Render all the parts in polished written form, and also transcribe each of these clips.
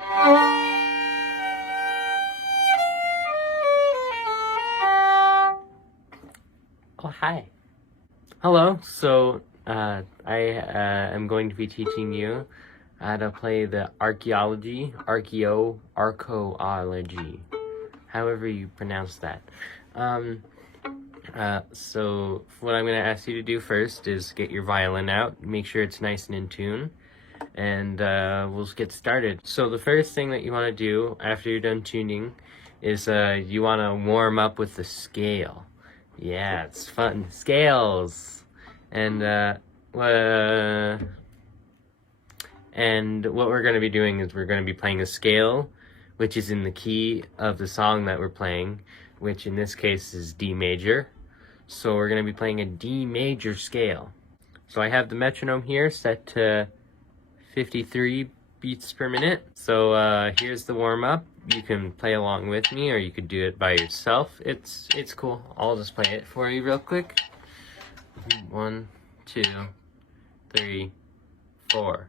Oh, hi. Hello. So, I am going to be teaching you how to play the Arco-ology, however you pronounce that. So what I'm going to ask you to do first is get your violin out, make sure it's nice and in tune, and we'll get started. So the first thing that you want to do after you're done tuning is you want to warm up with the scale. Yeah, it's fun. Scales! And what we're going to be doing is we're going to be playing a scale, which is in the key of the song that we're playing, which in this case is D major. So we're going to be playing a D major scale. So I have the metronome here set to 53 beats per minute. So here's the warm-up. You can play along with me, or you could do it by yourself. It's cool. I'll just play it for you real quick. 1, 2, 3, 4.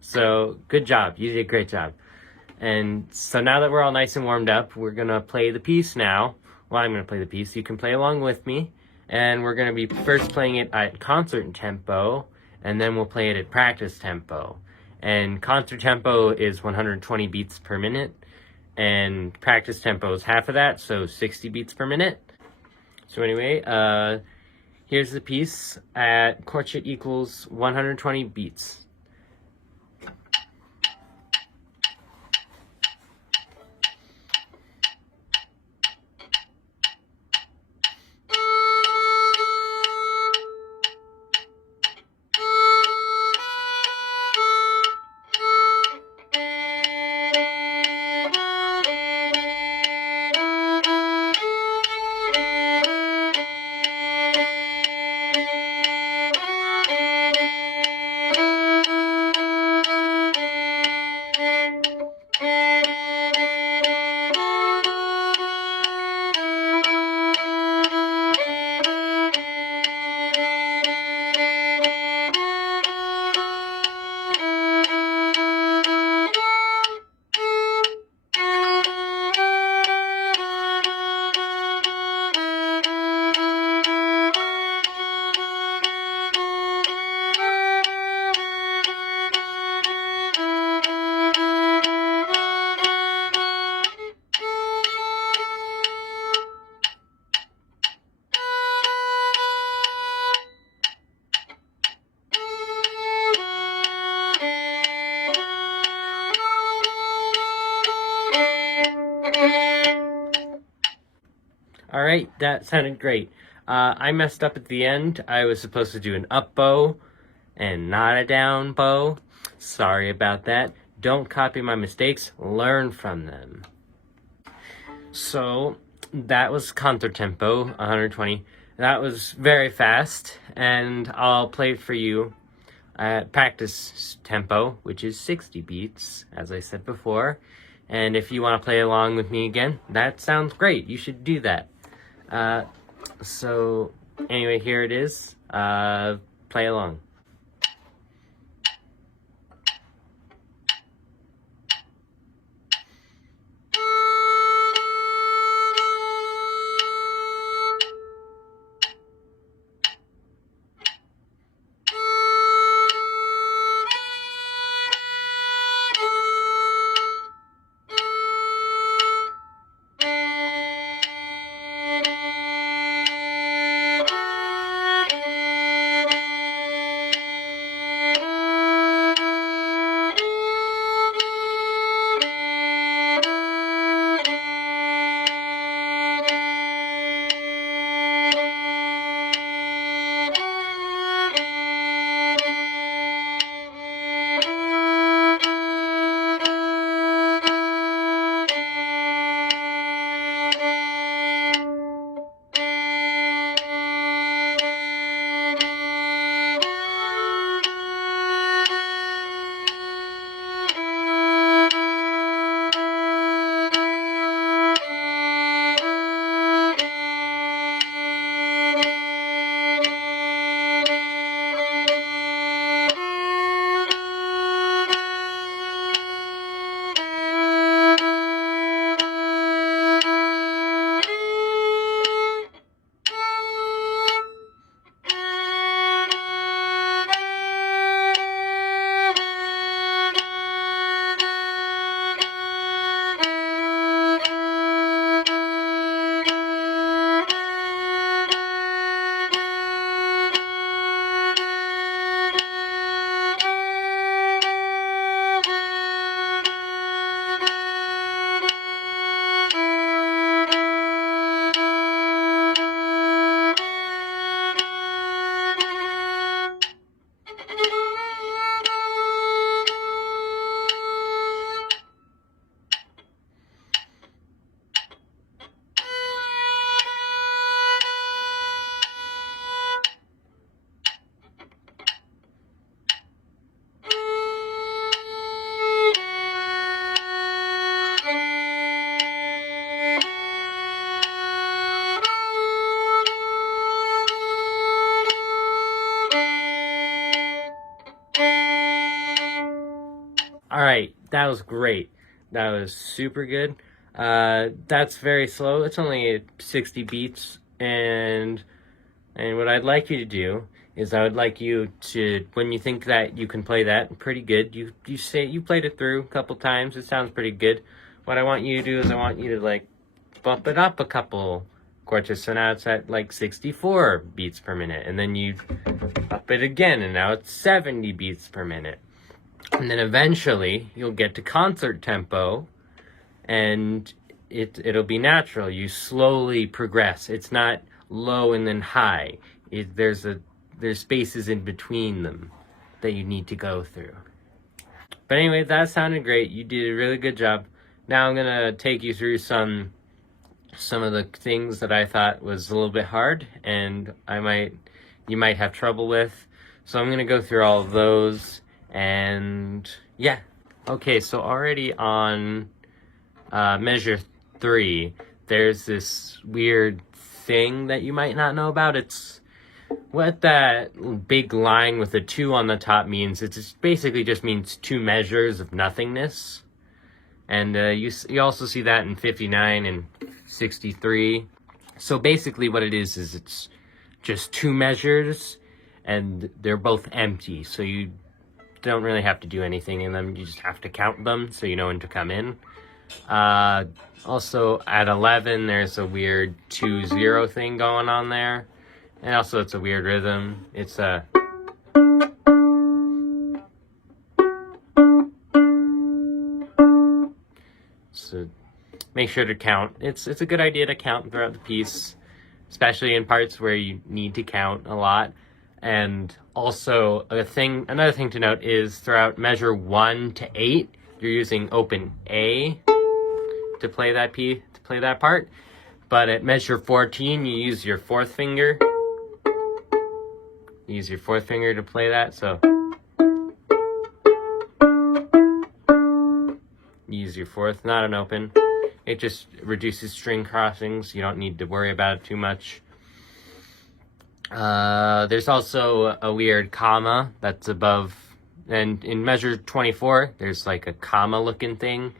So, good job. You did a great job. And so now that we're all nice and warmed up, we're going to play the piece now. Well, I'm going to play the piece. You can play along with me. And we're going to be first playing it at concert tempo, and then we'll play it at practice tempo. And concert tempo is 120 beats per minute, and practice tempo is half of that, so 60 beats per minute. So anyway, here's the piece at chord sheet equals 120 beats. Alright, that sounded great. I messed up at the end. I was supposed to do an up bow and not a down bow. Sorry about that. Don't copy my mistakes, learn from them. So, that was concert tempo, 120. That was very fast, and I'll play it for you at practice tempo, which is 60 beats, as I said before. And if you want to play along with me again, that sounds great. You should do that. So anyway, here it is. Play along. right, that was great. That was super good. That's very slow. It's only 60 beats, and what I'd like you to do is I would like you to, when you think that you can play that pretty good, you say you played it through a couple times. It sounds pretty good. What I want you to do is I want you to like bump it up a couple quarters. So now it's at like 64 beats per minute, and then you up it again, and now it's 70 beats per minute. And then eventually you'll get to concert tempo, and it'll be natural. You slowly progress. It's not low and then high. There's spaces in between them that you need to go through. But anyway, that sounded great. You did a really good job. Now I'm gonna take you through some of the things that I thought was a little bit hard, and you might have trouble with. So I'm gonna go through all of those, and yeah. Okay, so already on measure 3, there's this weird thing that you might not know about. It's what that big line with a 2 on the top means. It basically just means 2 measures of nothingness. And you also see that in 59 and 63. So basically what it is it's just 2 measures, and they're both empty. So you don't really have to do anything in them. You just have to count them so you know when to come in. Also at 11, there's a weird 2-0 thing going on there. And also it's a weird rhythm. It's a... So make sure to count. It's a good idea to count throughout the piece, especially in parts where you need to count a lot. And also another thing to note is throughout measure 1 to 8, you're using open A to play that part. But at measure 14, you use your 4th finger. You use your 4th finger to play that, so you use your 4th, not an open. It just reduces string crossings. You don't need to worry about it too much. There's also a weird comma that's above, and in measure 24, there's like a comma looking thing.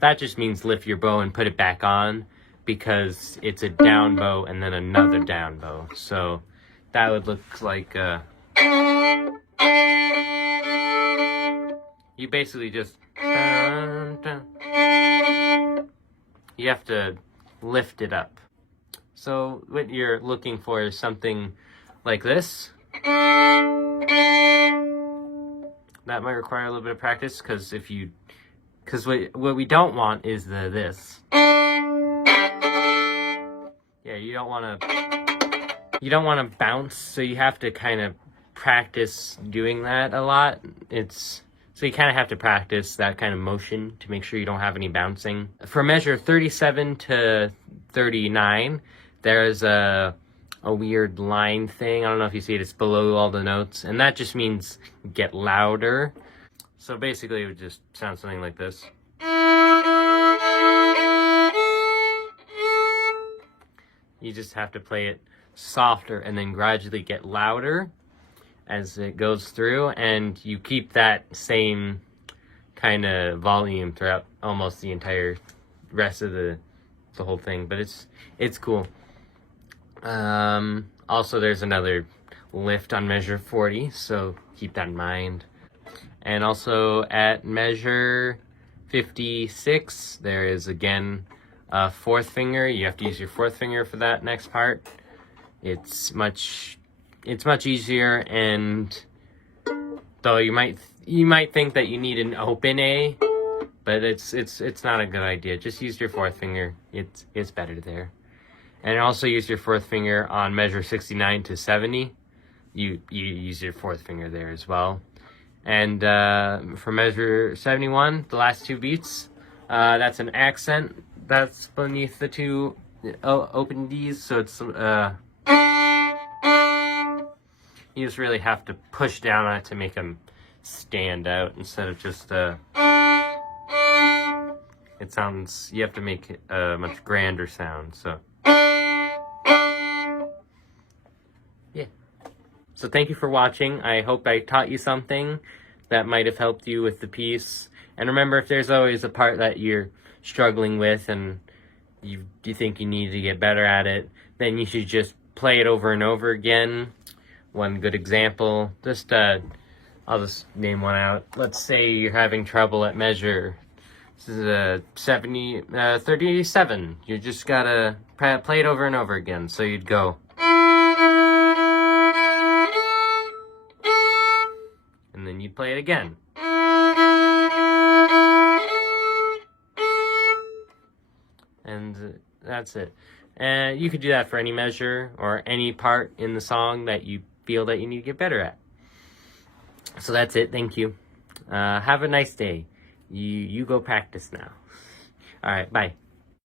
That just means lift your bow and put it back on, because it's a down bow and then another down bow. So that would look like you basically just you have to lift it up. So what you're looking for is something like this. That might require a little bit of practice, because what we don't want is this. Yeah, you don't want to bounce, so you have to kind of practice doing that a lot. So you kind of have to practice that kind of motion to make sure you don't have any bouncing. For measure 37 to 39, there's a weird line thing. I don't know if you see it. It's below all the notes, and that just means get louder. So basically it would just sound something like this. You just have to play it softer and then gradually get louder as it goes through, and you keep that same kind of volume throughout almost the entire rest of the whole thing. But it's cool. Also, there's another lift on measure 40, so keep that in mind. And also at measure 56, there is again a 4th finger. You have to use your 4th finger for that next part. It's much easier, and though you might think that you need an open A, but it's not a good idea. Just use your 4th finger. It's better there. And also use your 4th finger on measure 69 to 70. You use your 4th finger there as well. And for measure 71, the last 2 beats, that's an accent that's beneath the 2 open Ds, so it's you just really have to push down on it to make them stand out instead of just it sounds, you have to make a much grander sound. So yeah, so thank you for watching. I hope I taught you something that might have helped you with the piece. And remember, if there's always a part that you're struggling with and you think you need to get better at it, then you should just play it over and over again. One good example, I'll just name one out. Let's say you're having trouble at measure. This is a 37. You just gotta play it over and over again. So you'd go. And then you'd play it again. And that's it. And you could do that for any measure or any part in the song that you feel that you need to get better at. So that's it. Thank you. Have a nice day. You go practice now. All right. Bye.